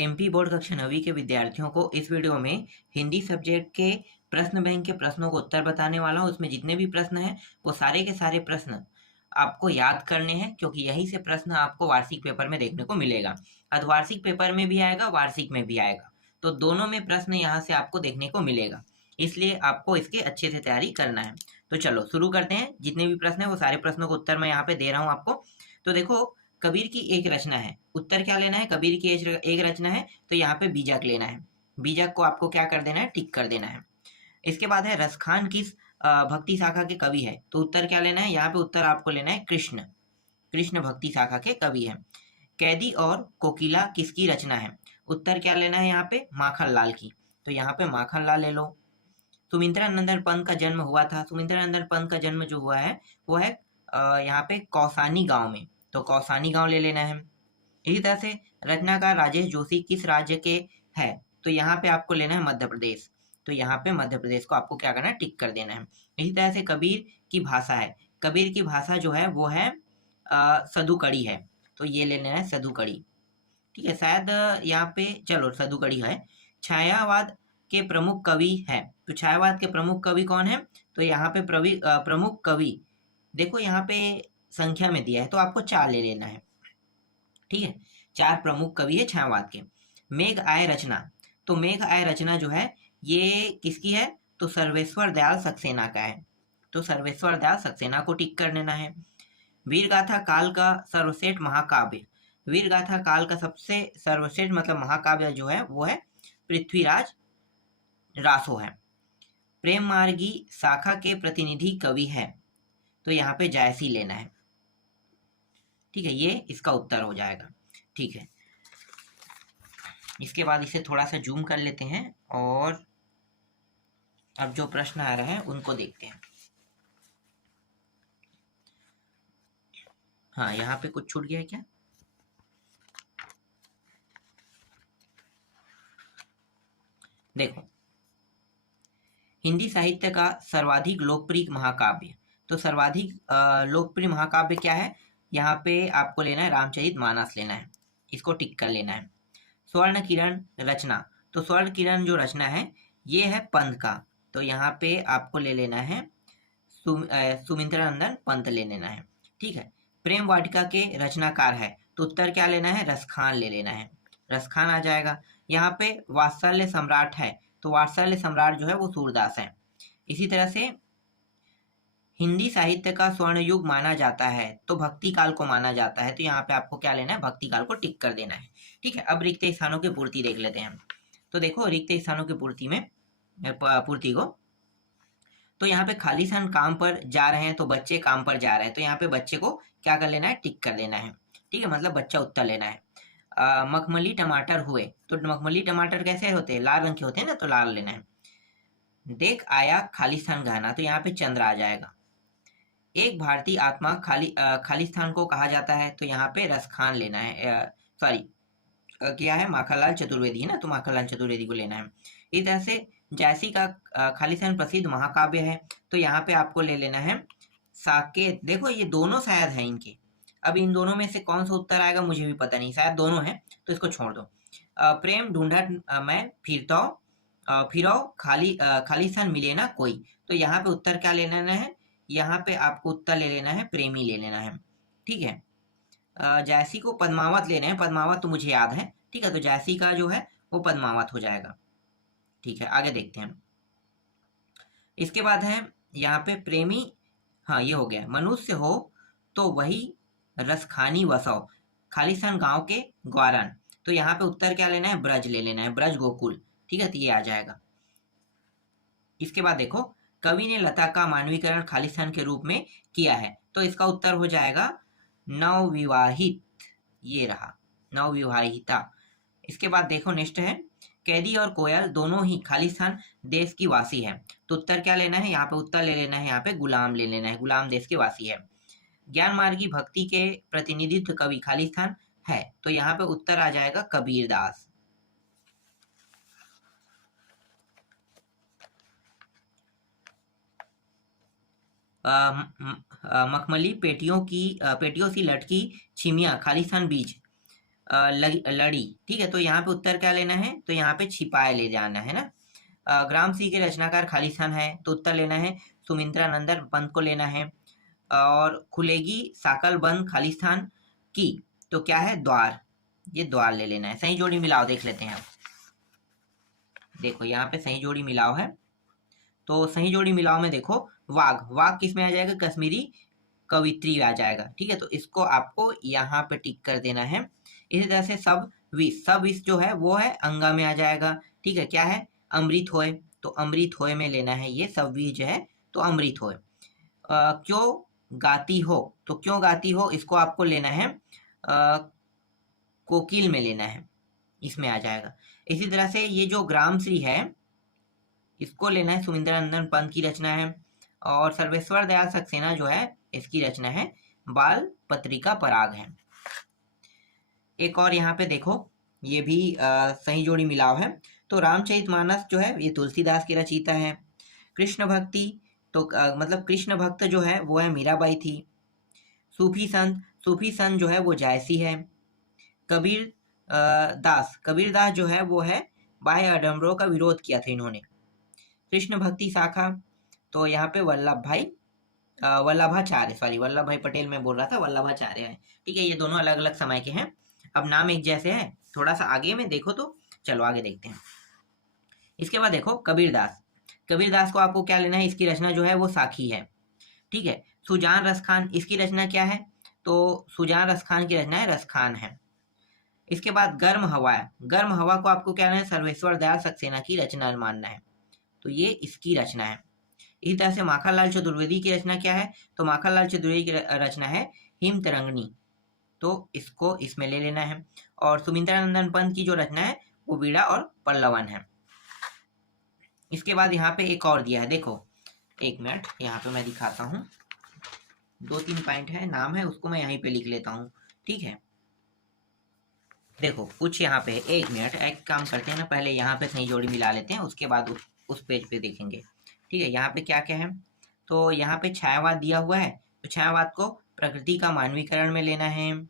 MP board कक्षा 9वीं के विद्यार्थियों को इस वीडियो में हिंदी सब्जेक्ट के प्रश्न बैंक के प्रश्नों को उत्तर बताने वाला हूँ। उसमें जितने भी प्रश्न हैं वो सारे के सारे प्रश्न आपको याद करने हैं, क्योंकि यही से प्रश्न आपको वार्षिक पेपर में देखने को मिलेगा। अर्धवार्षिक पेपर में भी आएगा, वार्षिक में भी आएगा, तो दोनों में प्रश्न यहाँ से आपको देखने को मिलेगा। इसलिए आपको इसके अच्छे से तैयारी करना है। तो चलो शुरू करते हैं। जितने भी प्रश्न हैं वो सारे प्रश्नों को उत्तर मैं यहाँ पे दे रहा हूँ आपको। तो देखो, कबीर की एक रचना है, उत्तर क्या लेना है? कबीर की एक रचना है, तो यहाँ पे बीजक लेना है। बीजक को आपको क्या कर देना है? टिक कर देना है। इसके बाद है रसखान किस भक्ति शाखा के कवि है? तो उत्तर क्या लेना है? यहाँ पे उत्तर आपको लेना है कृष्ण। कृष्ण भक्ति शाखा के कवि है। कैदी और कोकिला किसकी रचना है? उत्तर क्या लेना है यहाँ पे? माखनलाल की। तो यहाँ पे माखनलाल ले लो। सुमित्रा नंदन पंत का जन्म हुआ था। सुमित्रा नंदन पंत का जन्म जो हुआ है वो है यहाँ पे कौसानी गांव में, तो कौसानी गांव ले लेना है। इसी तरह से रचनाकार राजेश जोशी किस राज्य के है? तो यहाँ पे आपको लेना है मध्य प्रदेश। तो यहाँ पे मध्य प्रदेश को आपको क्या करना है? टिक कर देना है। इसी तरह से कबीर की भाषा है, कबीर की भाषा जो है वो है सदुकड़ी है, तो ये ले लेना है सदुकड़ी। ठीक है, शायद यहाँ पे चलो सदुकड़ी है। छायावाद के प्रमुख कवि है, तो छायावाद के प्रमुख कवि कौन है? तो यहाँ पे प्रमुख कवि देखो यहाँ पे संख्या में दिया है, तो आपको 4 ले लेना है। ठीक है, 4 प्रमुख कवि है छायावाद के। मेघ आय रचना, तो मेघ आय रचना जो है ये किसकी है? तो सर्वेश्वर दयाल सक्सेना का है, तो सर्वेश्वर दयाल सक्सेना को टिक कर देना है। वीरगाथा काल का सर्वश्रेष्ठ महाकाव्य, वीरगाथा काल का सबसे सर्वश्रेष्ठ मतलब महाकाव्य जो है वो है पृथ्वीराज रासो है। प्रेम मार्गी शाखा के प्रतिनिधि कवि है, तो यहाँ पे जायसी लेना है। ठीक है, ये इसका उत्तर हो जाएगा। ठीक है, इसके बाद इसे थोड़ा सा जूम कर लेते हैं और अब जो प्रश्न आ रहे हैं उनको देखते हैं। हाँ, यहाँ पे कुछ छूट गया है क्या? देखो, हिंदी साहित्य का सर्वाधिक लोकप्रिय महाकाव्य, तो सर्वाधिक लोकप्रिय महाकाव्य क्या है? यहाँ पे आपको लेना है रामचरितमानस लेना है, इसको टिक कर लेना है। स्वर्ण किरण रचना, तो स्वर्ण किरण जो रचना है ये है पंत का, तो यहाँ पे आपको ले लेना है सुमित्रा नंदन पंत ले लेना है। ठीक है, प्रेम वाटिका के रचनाकार है, तो उत्तर क्या लेना है? रसखान ले लेना है, रसखान आ जाएगा। यहाँ पे वात्सल्य सम्राट है, तो वात्सल्य सम्राट जो है वो सूरदास है। इसी तरह से हिंदी साहित्य का स्वर्ण युग माना जाता है, तो भक्ति काल को माना जाता है, तो यहाँ पे आपको क्या लेना है? भक्ति काल को टिक कर देना है। ठीक है, अब रिक्त स्थानों की पूर्ति देख लेते हैं। तो देखो, रिक्त स्थानों की पूर्ति को, तो यहाँ पे खालिस्तान काम पर जा रहे हैं, तो बच्चे काम पर जा रहे हैं, तो यहाँ पे बच्चे को क्या कर लेना है? टिक कर देना है। ठीक है, मतलब बच्चा उत्तर लेना है। मखमली टमाटर हुए, तो मखमली टमाटर कैसे होते हैं? लाल रंग के होते हैं ना, तो लाल लेना है। देख आया खालिस्तान गहना, तो यहाँ पे चंद्र आ जाएगा। एक भारतीय आत्मा खालिस्तान को कहा जाता है, तो यहाँ पे रसखान लेना है। सॉरी, क्या है? माखनलाल चतुर्वेदी है ना, तो माखनलाल चतुर्वेदी को लेना है। इस तरह से जायसी का खालिस्तान प्रसिद्ध महाकाव्य है, तो यहाँ पे आपको ले लेना है साकेत। देखो, ये दोनों शायद हैं इनके, अब इन दोनों में से कौन सा उत्तर आएगा मुझे भी पता नहीं, शायद दोनों हैं, तो इसको छोड़ दो। प्रेम ढूंढा मैं फिरो खालिस्तान मिले ना कोई, तो यहाँ पे उत्तर क्या ले लेना है? यहाँ पे आपको उत्तर ले लेना है प्रेमी ले लेना है। ठीक है, जायसी को पद्मावत लेना है, पद्मावत तो मुझे याद है। ठीक है, तो जायसी का जो है वो पद्मावत हो जाएगा। ठीक है, आगे देखते हैं। इसके बाद है यहाँ पे प्रेमी, हाँ ये हो गया। मनुष्य हो तो वही रसखानी वसो, खालिस्तान गांव के ग्वारन, तो यहाँ पे उत्तर क्या लेना है? ब्रज ले लेना है, ब्रज गोकुल। ठीक है, तो ये आ जाएगा। इसके बाद देखो, कवि ने लता का मानवीकरण खालिस्तान के रूप में किया है, तो इसका उत्तर हो जाएगा नवविवाहित, ये रहा नवविवाहिता। इसके बाद देखो नेक्स्ट है, कैदी और कोयल दोनों ही खालिस्तान देश की वासी है, तो उत्तर क्या लेना है? यहाँ पे उत्तर ले लेना है, यहाँ पे गुलाम ले लेना है, गुलाम देश के वासी है। ज्ञान मार्गी भक्ति के प्रतिनिधित्व कवि खालिस्तान है, तो यहाँ पे उत्तर आ जाएगा कबीरदास। मखमली पेटियों सी लटकी छिमिया खालिस्तान बीज, लड़ी, ठीक है। तो यहाँ पे उत्तर क्या लेना है, तो यहाँ पे छिपाए ले जाना है ना। ग्राम सी के रचनाकार खालिस्तान है, तो उत्तर लेना है सुमित्रा नंदन पंत को लेना है। और खुलेगी साकल बंद खालिस्तान की, तो क्या है, द्वार, ये द्वार ले लेना है। सही जोड़ी मिलाओ देख लेते हैं अब। देखो यहाँ पे सही जोड़ी मिलाओ है, तो सही जोड़ी मिलाओ में देखो वाघ, वाघ किस में आ जाएगा, कश्मीरी कवित्री आ जाएगा, ठीक है। तो इसको आपको यहाँ पे टिक कर देना है। इसी तरह से सब विष, सब विष जो है वो है अंगा में आ जाएगा, ठीक है। क्या है, अमृत होय, तो अमृत होय में लेना है ये सब विष जो है, तो अमृत होय। क्यों गाती हो, तो क्यों गाती हो इसको आपको लेना है कोकिल में लेना है, इसमें आ जाएगा। इसी तरह से ये जो ग्राम श्री है इसको लेना है, सुमिंद्रा नंदन पंत की रचना है। और सर्वेश्वर दयाल सक्सेना जो है इसकी रचना है, बाल पत्रिका पराग है। एक और यहाँ पे देखो, ये भी सही जोड़ी मिलाव है। तो रामचरितमानस जो है ये तुलसीदास की रचयिता है। कृष्ण भक्ति, तो मतलब कृष्ण भक्त जो है वो है मीराबाई थी। सूफी संत, सूफी संत जो है वो जायसी है। कबीर दास, कबीर दास जो है वो है बाह्य आडंबरों का विरोध किया था इन्होंने। कृष्ण भक्ति शाखा, तो यहाँ पे वल्लभाचार्य, सॉरी वल्लभ भाई पटेल में बोल रहा था, वल्लभाचार्य है, ठीक है। ये दोनों अलग अलग समय के हैं, अब नाम एक जैसे है, थोड़ा सा आगे में देखो तो चलो आगे देखते हैं। इसके बाद देखो कबीरदास, कबीरदास को आपको क्या लेना है, इसकी रचना जो है वो साखी है, ठीक है। सुजान रसखान, इसकी रचना क्या है, तो सुजान रसखान की रचना है रसखान है। इसके बाद गर्म हवा है, गर्म हवा को आपको क्या लेना है, सर्वेश्वर दयाल सक्सेना की रचना मानना है, तो ये इसकी रचना है। इसी तरह से माखनलाल चतुर्वेदी की रचना क्या है, तो माखनलाल चतुर्वेदी की रचना है हिम तरंगनी, तो इसको इसमें ले लेना है। और सुमित्रा नंदन पंत की जो रचना है वो वीणा और पल्लवन है। इसके बाद यहाँ पे एक और दिया है, देखो एक मिनट यहाँ पे मैं दिखाता हूँ, 2-3 पॉइंट है, नाम है उसको मैं यहीं पे लिख लेता हूँ, ठीक है। देखो कुछ यहाँ पे, एक मिनट एक काम करते हैं ना, पहले यहाँ पे सही जोड़ी मिला लेते हैं, उसके बाद उस पेज पे देखेंगे, ठीक है। यहाँ पे क्या क्या है, तो यहाँ पे छायावाद दिया हुआ है, तो छायावाद को प्रकृति का मानवीकरण में लेना है।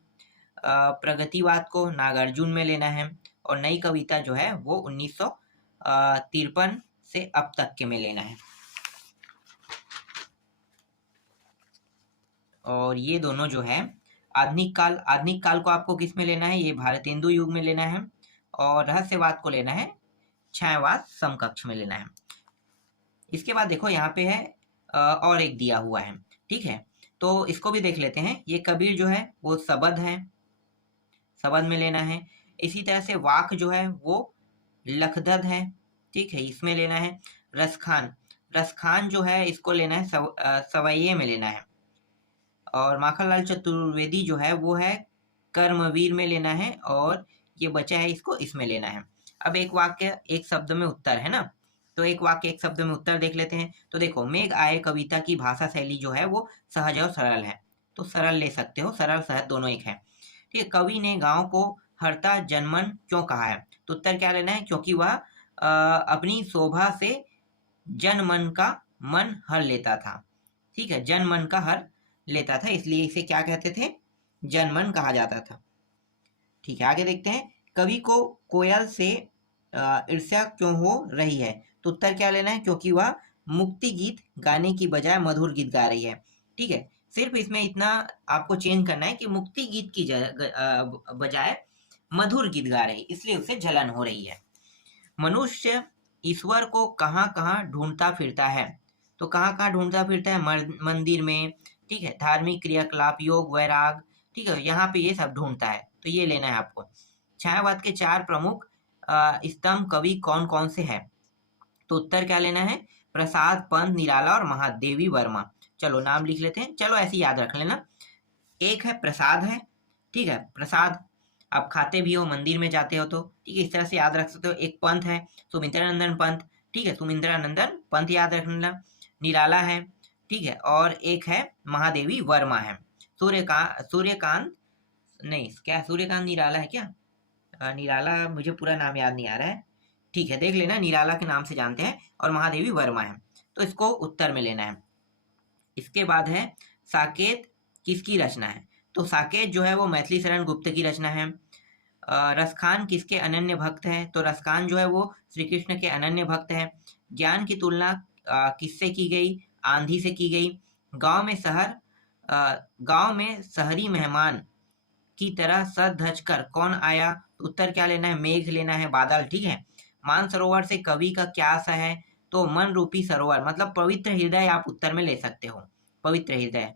प्रगतिवाद को नागार्जुन में लेना है। और नई कविता जो है वो 1953 से अब तक के में लेना है। और ये दोनों जो है आधुनिक काल, आधुनिक काल को आपको किस में लेना है, ये भारतेंदु युग में लेना है। और रहस्यवाद को लेना है छायावाद समकक्ष में लेना है। इसके बाद देखो यहाँ पे है और एक दिया हुआ है, ठीक है। तो इसको भी देख लेते हैं। ये कबीर जो है वो सबद है, सबद में लेना है। इसी तरह से वाक जो है वो लखदद है, ठीक है, इसमें लेना है। रसखान, रसखान जो है इसको लेना है सवैये में लेना है। और माखनलाल चतुर्वेदी जो है वो है कर्मवीर में लेना है। और ये बचा है इसको इसमें लेना है। अब एक वाक्य एक शब्द में उत्तर है ना, तो एक वाक्य एक शब्द में उत्तर देख लेते हैं। तो देखो मेघ आए कविता की भाषा शैली जो है वो सहज और सरल है, तो सरल ले सकते हो, सरल सहज दोनों एक है, ठीक है। कवि ने गांव को हरता जनमन क्यों कहा है, तो उत्तर क्या लेना है, क्योंकि वह अपनी शोभा से जन मन का मन हर लेता था, ठीक है, जन मन का हर लेता था, इसलिए इसे क्या कहते थे, जनमन कहा जाता था, ठीक है। आगे देखते हैं, कवि को कोयल से ईर्ष्या क्यों हो रही है, तो उत्तर क्या लेना है, क्योंकि वह मुक्ति गीत गाने की बजाय मधुर गीत गा रही है, ठीक है। सिर्फ इसमें इतना आपको चेंज करना है कि मुक्ति गीत की बजाय मधुर गीत गा रही है, इसलिए उसे जलन हो रही है। मनुष्य ईश्वर को कहाँ कहाँ ढूंढता फिरता है, तो कहाँ कहाँ ढूंढता फिरता है, मंदिर में, ठीक है, धार्मिक क्रियाकलाप, योग, वैराग, ठीक है, यहाँ पे ये सब ढूंढता है, तो ये लेना है आपको। छायावाद के 4 प्रमुख स्तंभ कवि कौन कौन से हैं, तो उत्तर क्या लेना है, प्रसाद, पंत, निराला और महादेवी वर्मा। चलो नाम लिख लेते हैं, चलो ऐसे याद रख लेना। एक है प्रसाद है, ठीक है, प्रसाद आप खाते भी हो, मंदिर में जाते हो, तो ठीक है, इस तरह से याद रख सकते हो। एक पंत है सुमित्रा नंदन पंत, ठीक है, सुमित्रा नंदन पंत याद रख लेना। निराला है, ठीक है, और एक है महादेवी वर्मा है। सूर्यकांत नहीं, क्या सूर्यकांत निराला है क्या, निराला मुझे पूरा नाम याद नहीं आ रहा है, ठीक है, देख लेना, निराला के नाम से जानते हैं। और महादेवी वर्मा है, तो इसको उत्तर में लेना है। इसके बाद है साकेत किसकी रचना है, तो साकेत जो है वो मैथिली शरण गुप्त की रचना है। रसखान किसके अनन्य भक्त है? तो रसखान जो है वो श्री कृष्ण के अनन्य भक्त है। ज्ञान की तुलना किससे की गई? आंधी से की गई। गांव में गांव में शहरी मेहमान की तरह सज धज कर कौन आया? तो उत्तर क्या लेना है? मेघ लेना है, बादल। ठीक है। मानसरोवर से कवि का क्या आशा है? तो मन रूपी सरोवर, मतलब पवित्र हृदय आप उत्तर में ले सकते हो, पवित्र हृदय।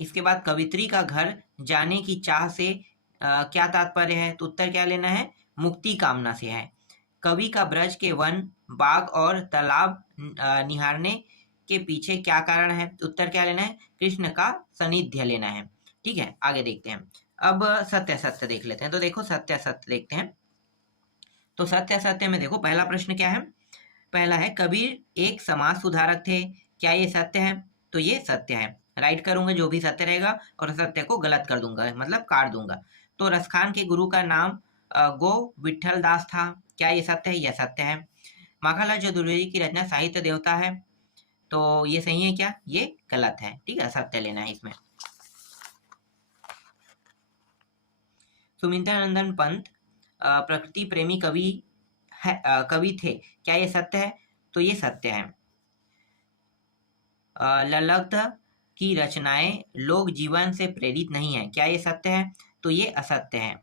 इसके बाद कवित्री का घर जाने की चाह से क्या तात्पर्य है? तो उत्तर क्या लेना है? मुक्ति कामना से है। कवि का ब्रज के वन, बाग और तालाब निहारने के पीछे क्या कारण है? उत्तर क्या लेना है? कृष्ण का सानिध्य लेना है। ठीक है, आगे देखते हैं। अब सत्य सत्य देख लेते हैं। तो देखो सत्य सत्य देखते हैं। तो सत्य सत्य में देखो पहला प्रश्न क्या है? पहला है कबीर एक समाज सुधारक थे, क्या ये सत्य है? तो ये सत्य है। राइट करूंगा जो भी सत्य रहेगा और सत्य को गलत कर दूंगा, मतलब काट दूंगा। तो रसखान के गुरु का नाम गो विठल दास था, क्या ये सत्य है? यह सत्य है। माखनलाल चतुर्वेदी की रचना साहित्य देवता है, तो ये सही है क्या? ये गलत है। ठीक है, सत्य लेना है इसमें। सुमित्रानंदन पंत प्रकृति प्रेमी कवि थे, क्या ये सत्य है? तो ये सत्य है। ललग्ध की रचनाएं लोक जीवन से प्रेरित नहीं है, क्या ये सत्य है? तो ये असत्य है।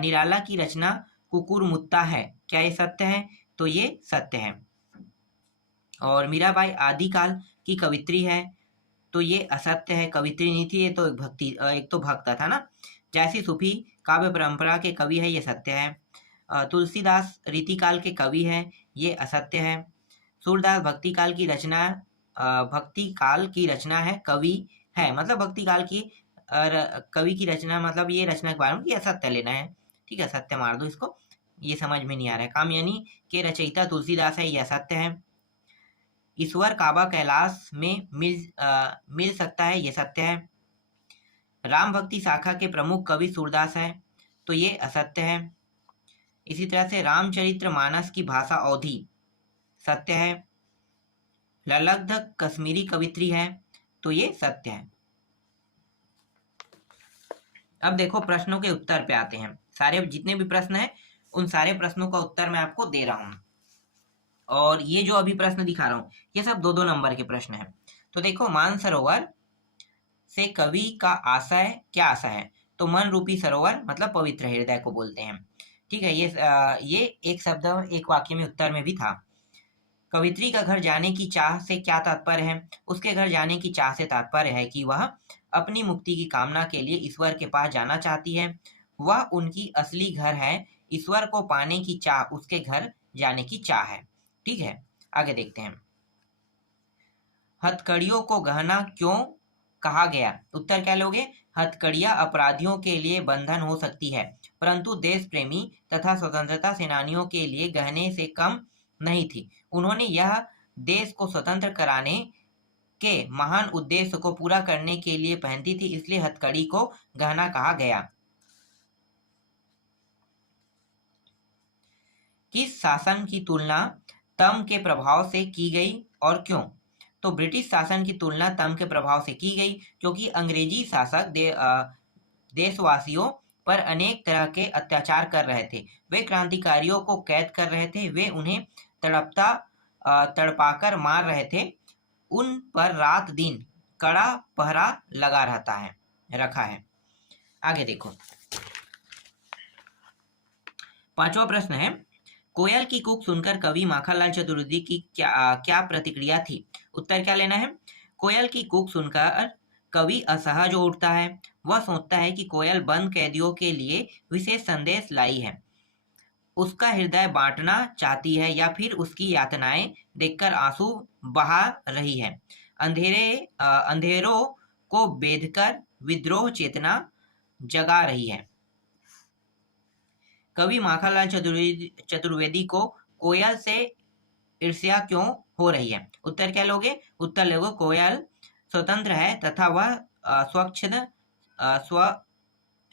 निराला की रचना कुकुरमुत्ता है, क्या ये सत्य है? तो ये सत्य है। और मीराबाई आदिकाल की कवित्री है, तो ये असत्य है, कवित्री नहीं थी, ये तो एक तो भक्त था ना। जैसी सूफी काव्य परंपरा के कवि है, ये सत्य है। तुलसीदास रीतिकाल के कवि है, ये असत्य है। सूरदास भक्ति काल की रचना है, कवि है, मतलब भक्ति काल की कवि की रचना, मतलब ये रचना के बारे में, ये असत्य लेना है। ठीक है, सत्य मार दो इसको, ये समझ में नहीं आ रहा है। कामयानी के रचयिता तुलसीदास है, ये असत्य है। ईश्वर काबा कैलाश में मिल सकता है, ये सत्य है। राम भक्ति शाखा के प्रमुख कवि सूरदास है, तो ये असत्य है। इसी तरह से रामचरित्र मानस की भाषा अवधी, सत्य है। ललग्ध कश्मीरी कवित्री है, तो ये सत्य है। अब देखो प्रश्नों के उत्तर पे आते हैं। सारे जितने भी प्रश्न हैं उन सारे प्रश्नों का उत्तर मैं आपको दे रहा हूं। और ये जो अभी प्रश्न दिखा रहा हूं ये सब 2-2 नंबर के प्रश्न हैं। तो देखो मानसरोवर से कवि का आशय क्या आशय है? तो मन रूपी सरोवर, मतलब पवित्र हृदय को बोलते हैं। ठीक है, ये एक शब्द एक वाक्य में उत्तर में भी था। कवित्री का घर जाने की चाह से क्या तात्पर्य है? उसके घर जाने की चाह से तात्पर्य है कि वह अपनी मुक्ति की कामना के लिए ईश्वर के पास जाना चाहती है। वह उनकी असली घर है, ईश्वर को पाने की चाह उसके घर जाने की चाह है। ठीक है, आगे देखते हैं। हथकड़ियों को गहना क्यों कहा गया? उत्तर क्या लोगे? हथकड़ियां अपराधियों के लिए बंधन हो सकती है, परंतु देश प्रेमी तथा स्वतंत्रता सेनानियों के लिए गहने से कम नहीं थी। उन्होंने यह देश को स्वतंत्र कराने के महान उद्देश्य को पूरा करने के लिए पहनती थी, इसलिए हथकड़ी को गहना कहा गया। किस शासन की तुलना तम के प्रभाव से की गई और क्यों? तो ब्रिटिश शासन की तुलना तम के प्रभाव से की गई क्योंकि अंग्रेजी शासक देशवासियों पर अनेक तरह के अत्याचार कर रहे थे। वे क्रांतिकारियों को कैद कर रहे थे, वे उन्हें तड़पाकर मार रहे थे। उन पर रात दिन कड़ा पहरा लगा रखा है। आगे देखो, पांचवा प्रश्न है कोयल की कूक सुनकर कवि माखनलाल चतुर्वेदी की क्या प्रतिक्रिया थी? उत्तर क्या लेना है? कोयल की कूक सुनकर कवि असहज हो उठता है। वह सोचता है कि कोयल बंद कैदियों के लिए विशेष संदेश लाई है, उसका हृदय बांटना चाहती है या फिर उसकी यातनाएं देखकर आंसू बहा रही है। अंधेरों को बेधकर विद्रोह चेतना जगा रही है। कवि माखनलाल चतुर्वेदी को कोयल से ईर्ष्या क्यों हो रही है? उत्तर क्या लोगे? उत्तर लोगे कोयल स्वतंत्र है तथा वह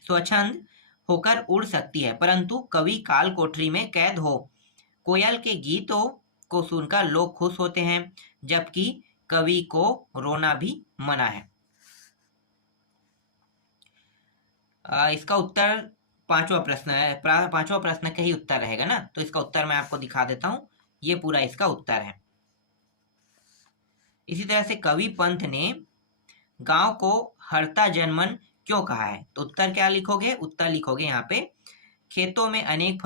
स्वच्छंद होकर उड़ सकती है, परंतु कवि काल कोठरी में कैद हो। कोयल के गीतों को सुनकर लोग खुश होते हैं, जबकि कवि को रोना भी मना है। इसका उत्तर पांचवा प्रश्न है, पांचवा प्रश्न का ही उत्तर रहेगा ना, तो इसका उत्तर मैं आपको दिखा देता हूँ। ये पूरा इसका उत्तर है। इसी तरह से कवि पंत ने गांव को हरता जनमन क्यों कहा है? तो उत्तर क्या लिखोगे? उत्तर लिखोगे यहाँ पे, खेतों में अनेक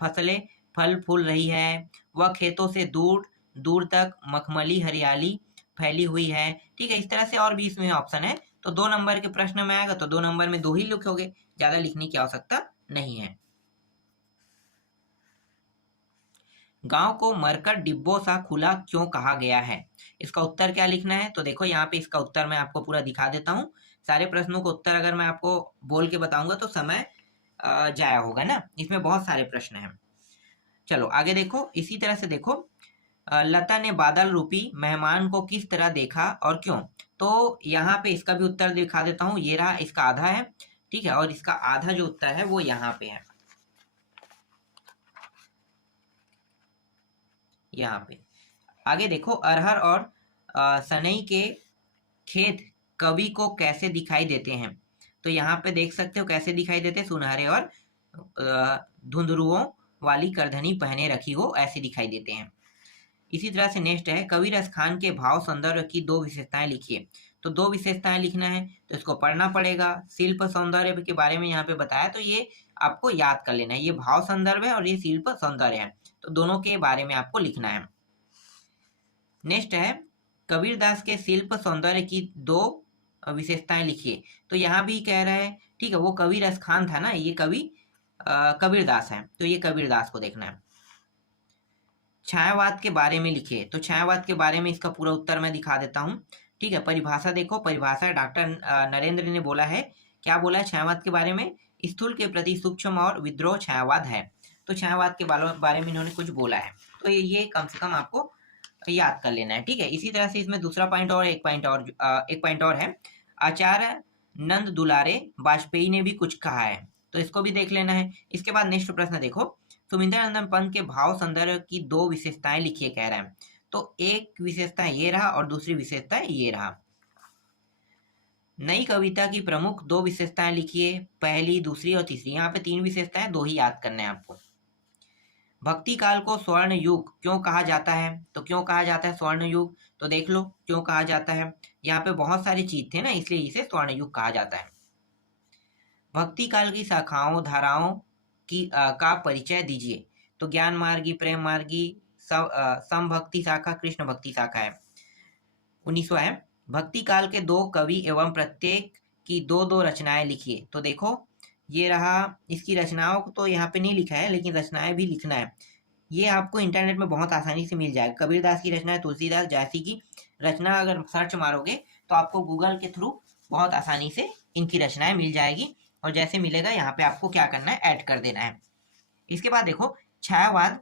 फसलें फल फूल रही है, वह खेतों से दूर दूर तक मखमली हरियाली फैली हुई है। ठीक है, इस तरह से और भी इसमें ऑप्शन है। तो 2 नंबर के प्रश्न में आएगा तो 2 नंबर में 2 ही लिखोगे, ज्यादा लिखने की आवश्यकता नहीं है। गांव को मरकर डिब्बों सा खुला क्यों कहा गया है? इसका उत्तर क्या लिखना है? तो देखो यहाँ पे इसका उत्तर मैं आपको पूरा दिखा देता हूँ। सारे प्रश्नों का उत्तर अगर मैं आपको बोल के बताऊंगा तो समय जाया होगा ना, इसमें बहुत सारे प्रश्न हैं। चलो आगे देखो, इसी तरह से देखो, लता ने बादल रूपी मेहमान को किस तरह देखा और क्यों? तो यहाँ पे इसका भी उत्तर दिखा देता हूँ। ये रहा, इसका आधा है, ठीक है, और इसका आधा जो उत्तर है वो यहाँ पे है, यहाँ पे। आगे देखो, अरहर और सनई के खेत कवि को कैसे दिखाई देते हैं? तो यहाँ पे देख सकते हो कैसे दिखाई देते हैं, सुनहरे और धुंधरुओं वाली करधनी पहने रखी हो, ऐसे दिखाई देते हैं। इसी तरह से नेक्स्ट है, कवि रसखान के भाव सौंदर्य की 2 विशेषताएं लिखिए। तो 2 विशेषताएं लिखना है, तो इसको पढ़ना पड़ेगा। शिल्प सौंदर्य के बारे में यहाँ पे बताया, तो ये आपको याद कर लेना है। ये भाव संदर्भ है और ये शिल्प सौंदर्य है, तो दोनों के बारे में आपको लिखना है। नेक्स्ट है, कबीरदास के शिल्प सौंदर्य की 2 विशेषताएं लिखिए। तो यहाँ भी कह रहा है, ठीक है, वो कवि रसखान था ना, ये कवि कबीरदास है, तो ये कबीरदास को देखना है। छायावाद के बारे में लिखिए। तो छायावाद के बारे में इसका पूरा उत्तर मैं दिखा देता हूँ। ठीक है, परिभाषा देखो, परिभाषा डॉक्टर नरेंद्र ने बोला है। क्या बोला है छायावाद के बारे में? स्थूल के प्रति सूक्ष्म और विद्रोह छायावाद है। तो छायावाद के बारे में इन्होंने कुछ बोला है, तो ये कम से कम आपको याद कर लेना है। ठीक है, इसी तरह से इसमें दूसरा पॉइंट और एक पॉइंट और है, आचार्य नंद दुलारे वाजपेयी ने भी कुछ कहा है, तो इसको भी देख लेना है। इसके बाद नेक्स्ट प्रश्न देखो, सुमिंदरानंदन पंत के भाव संदर्भ की 2 विशेषताएं लिखिए कह रहा है। तो एक विशेषता ये रहा और दूसरी विशेषता ये रहा। नई कविता की प्रमुख 2 विशेषताएं लिखिए, पहली, दूसरी और तीसरी। यहाँ पे 3 विशेषताएं, 2 ही याद करने हैं आपको। भक्ति काल को स्वर्ण युग क्यों कहा जाता है? तो क्यों कहा जाता है स्वर्ण युग? तो देख लो क्यों कहा जाता है। यहाँ पे बहुत सारी चीज थे ना, इसलिए इसे स्वर्ण युग कहा जाता है। भक्ति काल की शाखाओं धाराओं की का परिचय दीजिए। तो ज्ञान मार्गी, प्रेम मार्गी, समभक्ति शाखा, कृष्ण भक्ति शाखा है। 19वां है, भक्ति काल के 2 कवि एवं प्रत्येक की 2-2 रचनाएं लिखिए। तो देखो ये रहा, इसकी रचनाओं को तो यहाँ पे नहीं लिखा है, लेकिन रचनाएं भी लिखना है। ये आपको इंटरनेट में बहुत आसानी से मिल जाएगा। कबीरदास की रचना है, तुलसीदास जैसी की रचना अगर सर्च मारोगे तो आपको गूगल के थ्रू बहुत आसानी से इनकी रचनाएं मिल जाएगी, और जैसे मिलेगा यहाँ पे आपको क्या करना है, ऐड कर देना है। इसके बाद देखो छायावाद,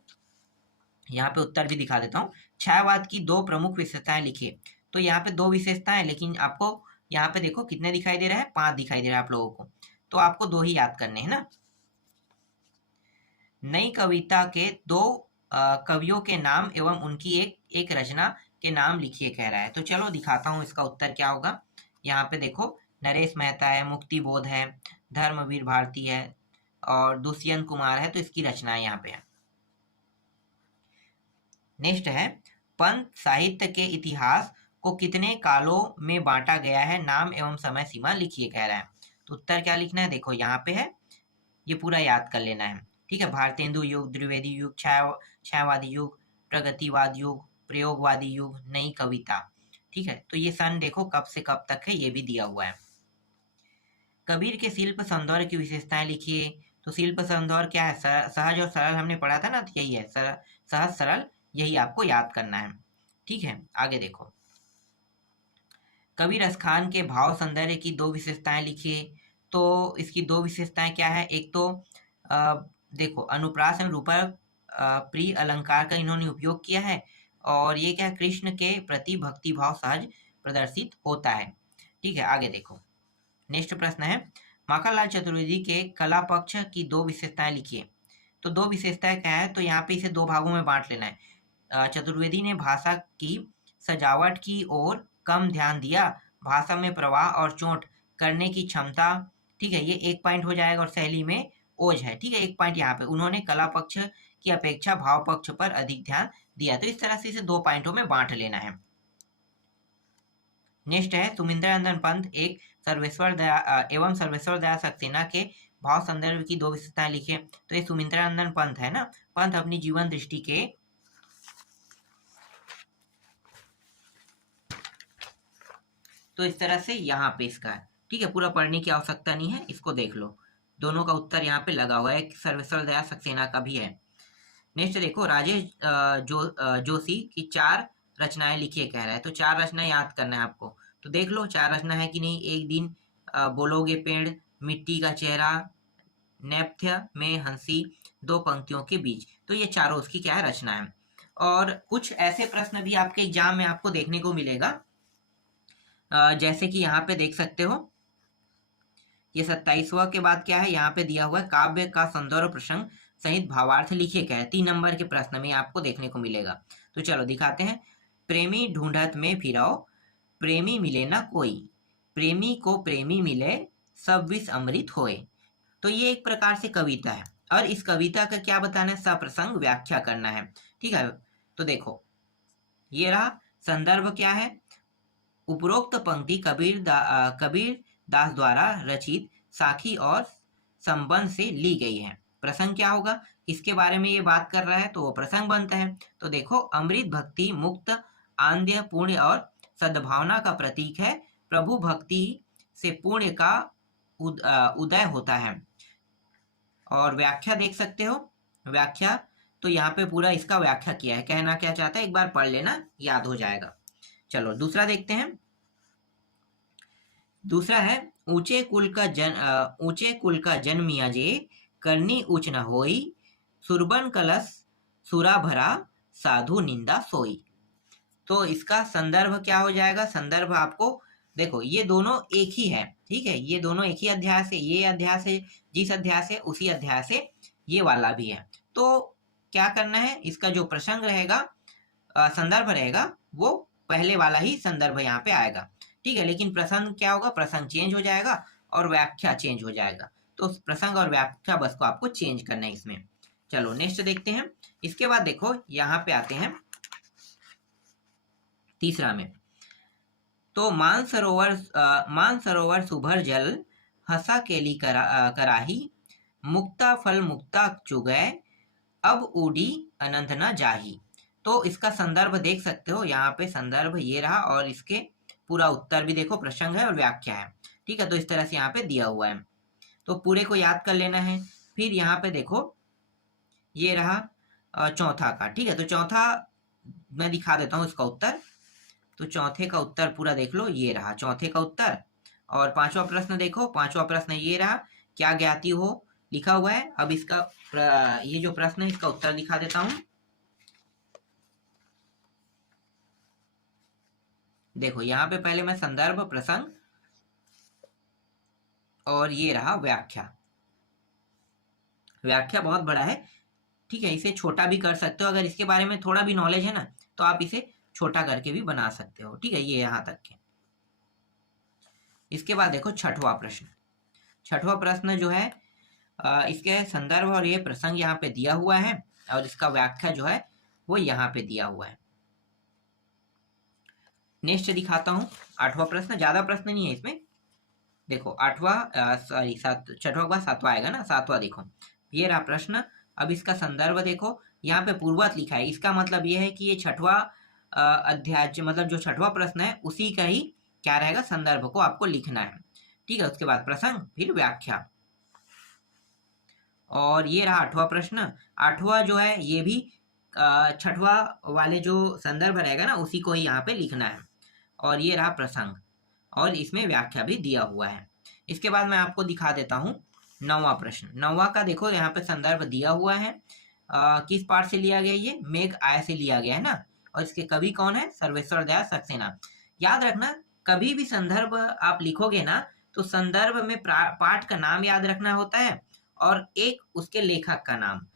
यहाँ पे उत्तर भी दिखा देता हूँ। छायावाद की 2 प्रमुख विशेषताएं लिखिए। तो यहाँ पे 2 विशेषताएं, लेकिन आपको यहाँ पे देखो कितने दिखाई दे रहा है, 5 दिखाई दे रहा है आप लोगों को, तो आपको 2 ही याद करने हैं ना। नई कविता के 2 कवियों के नाम एवं उनकी एक रचना के नाम लिखिए कह रहा है। तो चलो दिखाता हूँ इसका उत्तर क्या होगा। यहाँ पे देखो नरेश मेहता है, मुक्ति बोध है, धर्मवीर भारती है और दुष्यंत कुमार है, तो इसकी रचना यहाँ पे है। नेक्स्ट है, पंत साहित्य के इतिहास को कितने कालों में बांटा गया है, नाम एवं समय सीमा लिखिए कह रहा है। तो उत्तर क्या लिखना है, देखो यहाँ पे है, ये पूरा याद कर लेना है। ठीक है, भारतेंदु युग, द्विवेदी युग, छायावादी युग, प्रगतिवाद युग, प्रयोगवादी युग, नई कविता। ठीक है, तो ये सन देखो कब से कब तक है, ये भी दिया हुआ है। कबीर के शिल्प सौंदर्य की विशेषताएं लिखिए। तो शिल्प सौंदर्य क्या है, सहज और सरल हमने पढ़ा था ना, तो यही है, सहज सरल, यही आपको याद करना है। ठीक है, आगे देखो, कबीर रसखान के भाव सौंदर्य की 2 विशेषताएं लिखिए। तो इसकी 2 विशेषताएं क्या है, एक तो देखो अनुप्रास एवं रूपक प्रिय अलंकार का इन्होंने उपयोग किया है, और ये क्या, कृष्ण के प्रति भक्ति भाव सहज प्रदर्शित होता है। ठीक है, आगे देखो, नेक्स्ट प्रश्न है, माखनलाल चतुर्वेदी के कला पक्ष की 2 विशेषताएं लिखिए। तो 2 विशेषताएं क्या है, तो यहाँ पे इसे 2 भागों में बांट लेना है। चतुर्वेदी ने भाषा की सजावट की ओर कम ध्यान दिया, भाषा में प्रवाह और चोट करने की क्षमता ठीक है, ये 1 पॉइंट हो जाएगा और सहेली में ओज है। ठीक है, 1 पॉइंट यहाँ पे उन्होंने कला पक्ष की अपेक्षा भाव पक्ष पर अधिक ध्यान दिया। तो इस तरह से इसे 2 पॉइंटों में बांट लेना है। नेक्स्ट है सुमिंद्रानंदन पंत एक सर्वेश्वर दया एवं सर्वेश्वर दया सक्सेना के भाव संदर्भ की 2 विशेषताएं लिखे। तो ये सुमिंद्रानंदन पंत है ना, पंत अपनी जीवन दृष्टि के तो इस तरह से यहाँ पे इसका है। ठीक है, पूरा पढ़ने की आवश्यकता नहीं है, इसको देख लो, दोनों का उत्तर यहाँ पे लगा हुआ है, सर्वेश्वर दया सक्सेना का भी है। नेक्स्ट देखो राजेश जोशी की 4 रचनाएं लिखिए कह रहा है। तो 4 रचनाएं याद करना है आपको, तो देख लो 4 रचना है कि नहीं। एक दिन, बोलोगे पेड़, मिट्टी का चेहरा, नेपथ्य में हंसी, 2 पंक्तियों के बीच। तो ये चारों उसकी क्या है, रचना है। और कुछ ऐसे प्रश्न भी आपके एग्जाम में आपको देखने को मिलेगा, जैसे कि यहाँ पे देख सकते हो, ये 27वां के बाद क्या है, यहाँ पे दिया हुआ है काव्य का संदर्भ प्रसंग सहित भावार्थ लिखे गए। 3 नंबर के प्रश्न में आपको देखने को मिलेगा। तो चलो दिखाते हैं। प्रेमी ढूंढत में फिराओ, प्रेमी मिले ना कोई, प्रेमी को प्रेमी मिले, सब विष अमृत होए। तो ये एक प्रकार से कविता है और इस कविता का क्या बताना है, सप्रसंग व्याख्या करना है। ठीक है, तो देखो ये रहा संदर्भ क्या है, उपरोक्त पंक्ति कबीर दास द्वारा रचित साखी और संबंध से ली गई है। प्रसंग क्या होगा, किसके बारे में ये बात कर रहा है, तो वो प्रसंग बनता है। तो देखो अमृत भक्ति मुक्त आंध्य पुण्य और सद्भावना का प्रतीक है। प्रभु भक्ति से पुण्य का उदय होता है। और व्याख्या देख सकते हो, व्याख्या तो यहाँ पे पूरा इसका व्याख्या किया है, कहना क्या चाहता है एक बार पढ़ लेना, याद हो जाएगा। चलो दूसरा देखते हैं। दूसरा है ऊंचे कुल का जन्मिया जे, करनी उच्च न होई, सुरबन कलश सुरा भरा, साधु निंदा सोई। तो इसका संदर्भ क्या हो जाएगा, संदर्भ आपको देखो ये दोनों एक ही है। ठीक है, ये दोनों एक ही अध्याय से, ये अध्याय से जिस अध्याय से उसी अध्याय से ये वाला भी है। तो क्या करना है, इसका जो प्रसंग रहेगा, संदर्भ रहेगा, वो पहले वाला ही संदर्भ यहाँ पे आएगा। ठीक है, लेकिन प्रसंग क्या होगा, प्रसंग चेंज हो जाएगा और व्याख्या चेंज हो जाएगा। तो प्रसंग और व्याख्या बस को आपको चेंज करना है इसमें। चलो नेक्स्ट देखते हैं। इसके बाद देखो यहाँ पे आते हैं तीसरा में। तो मानसरोवर सुभर जल, हंसा केली कराही, मुक्ता फल मुक्ता चुगय, अब उड़ी अनंत न जाही। तो इसका संदर्भ देख सकते हो, यहाँ पे संदर्भ ये रहा और इसके पूरा उत्तर भी देखो, प्रसंग है और व्याख्या है। ठीक है, तो इस तरह से यहाँ पे दिया हुआ है, तो पूरे को याद कर लेना है। फिर यहाँ पे देखो ये रहा चौथा का। ठीक है, तो चौथा मैं दिखा देता हूँ इसका उत्तर। तो चौथे का उत्तर पूरा देख लो, ये रहा चौथे का उत्तर। और 5वां प्रश्न देखो, 5वां प्रश्न ये रहा, क्या ज्ञाति हो लिखा हुआ है। अब इसका ये जो प्रश्न है इसका उत्तर दिखा देता हूँ। देखो यहाँ पे पहले मैं संदर्भ, प्रसंग और ये रहा व्याख्या। व्याख्या बहुत बड़ा है, ठीक है, इसे छोटा भी कर सकते हो। अगर इसके बारे में थोड़ा भी नॉलेज है ना, तो आप इसे छोटा करके भी बना सकते हो। ठीक है, ये यहाँ तक के। इसके बाद देखो 6वां प्रश्न। 6वां प्रश्न जो है, इसके संदर्भ और ये प्रसंग यहाँ पे दिया हुआ है और इसका व्याख्या जो है वो यहाँ पे दिया हुआ है। नेक्स्ट दिखाता हूँ 8वां प्रश्न। ज्यादा प्रश्न नहीं है इसमें। देखो 6वां का 7वां आएगा ना, 7वां देखो ये रहा प्रश्न। अब इसका संदर्भ देखो, यहाँ पे पूर्ववत लिखा है, इसका मतलब ये है कि ये 6वां अध्याय, मतलब जो 6वां प्रश्न है उसी का ही क्या रहेगा, संदर्भ को आपको लिखना है। ठीक है, उसके बाद प्रसंग, फिर व्याख्या। और ये रहा 8वां प्रश्न। 8वां जो है ये भी 6वां वाले जो संदर्भ रहेगा ना उसी को ही यहाँ पे लिखना है। और ये रहा प्रसंग और इसमें व्याख्या भी दिया हुआ है। इसके बाद मैं आपको दिखा देता हूँ 9वां प्रश्न। 9वां का देखो यहाँ पे संदर्भ दिया हुआ है, किस पाठ से लिया गया, ये मेघ आय से लिया गया है ना। और इसके कवि कौन है, सर्वेश्वर दयाल सक्सेना। याद रखना, कभी भी संदर्भ आप लिखोगे ना तो संदर्भ में पाठ का नाम याद रखना होता है और एक उसके लेखक का नाम,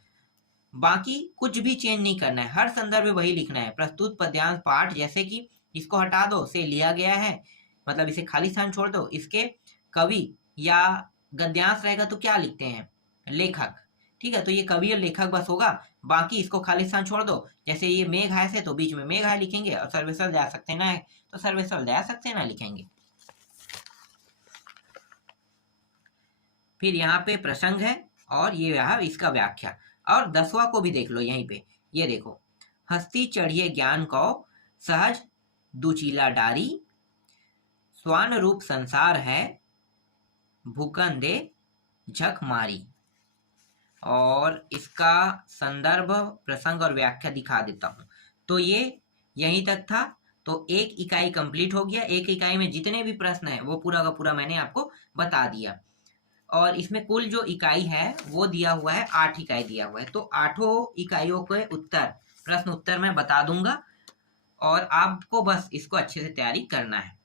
बाकी कुछ भी चेंज नहीं करना है, हर संदर्भ में वही लिखना है। प्रस्तुत पद्यांश पाठ, जैसे कि इसको हटा दो, से लिया गया है, मतलब इसे खाली स्थान छोड़ दो, इसके कवि या गद्यांश रहेगा तो क्या लिखते हैं, लेखक। ठीक है, तो ये कवि और लेखक बस होगा, बाकी इसको खाली स्थान छोड़ दो। जैसे ये मेघ है तो बीच में मेघ है लिखेंगे, और सर्वेश्वर दया सक्सेना है तो सर्वेश्वर दया सक्सेना लिखेंगे। फिर यहाँ पे प्रसंग है और ये रहा इसका व्याख्या। और 10वां को भी देख लो यहीं पे, ये देखो, हस्ती चढ़िए ज्ञान को सहज दुचीला डारी, स्वान रूप संसार है भूकन दे झक मारी। और इसका संदर्भ, प्रसंग और व्याख्या दिखा देता हूं। तो ये यहीं तक था। तो एक इकाई कंप्लीट हो गया। एक इकाई में जितने भी प्रश्न है वो पूरा का पूरा मैंने आपको बता दिया। और इसमें कुल जो इकाई है वो दिया हुआ है, 8 इकाई दिया हुआ है। तो 8 इकाइयों के उत्तर, प्रश्न उत्तर मैं बता दूंगा, और आपको बस इसको अच्छे से तैयारी करना है।